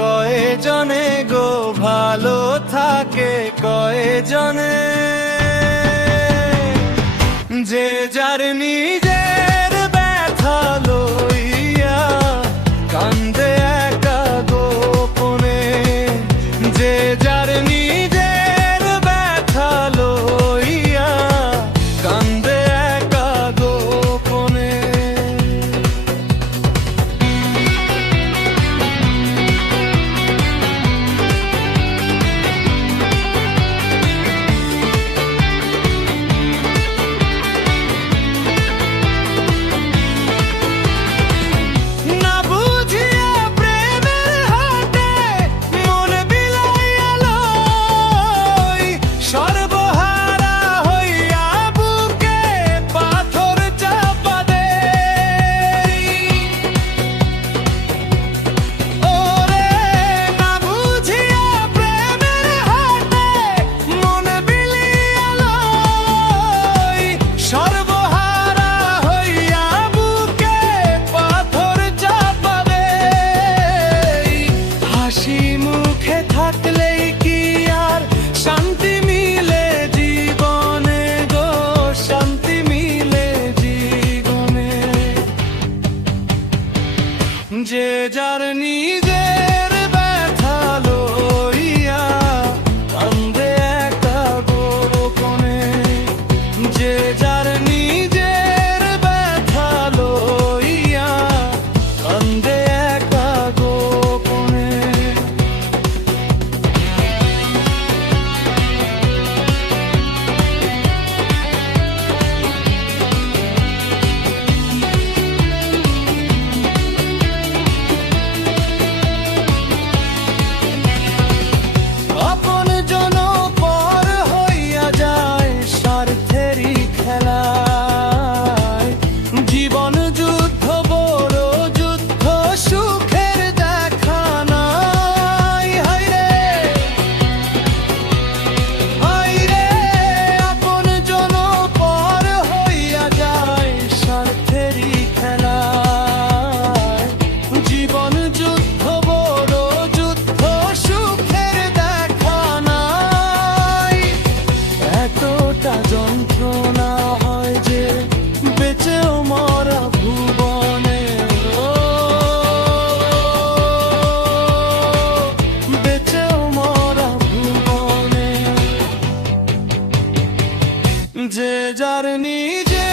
কয়জনে গো ভালো থাকে কয়জনে, যে যার নিজের ব্যথা লইয়া কান্দে একা গোপনে, যে যার নিজের ব্যথা লইয়া কান্দে একা গোপনে। হাসি মুখে থাকলেই কি আর শান্তি মিলে জীবনে গো, শান্তি মিলে জীবনে, যে যার নিজের ব্যথা লইয়া কান্দে একা গোপনে, যে যার নিজের ব্যথা লইয়া কান্দে একা গোপনে। যন্ত্রণা হয় যে বেঁচেও মরা ভুবনে, বেঁচেও মরা ভুবনে, যে যার নিজে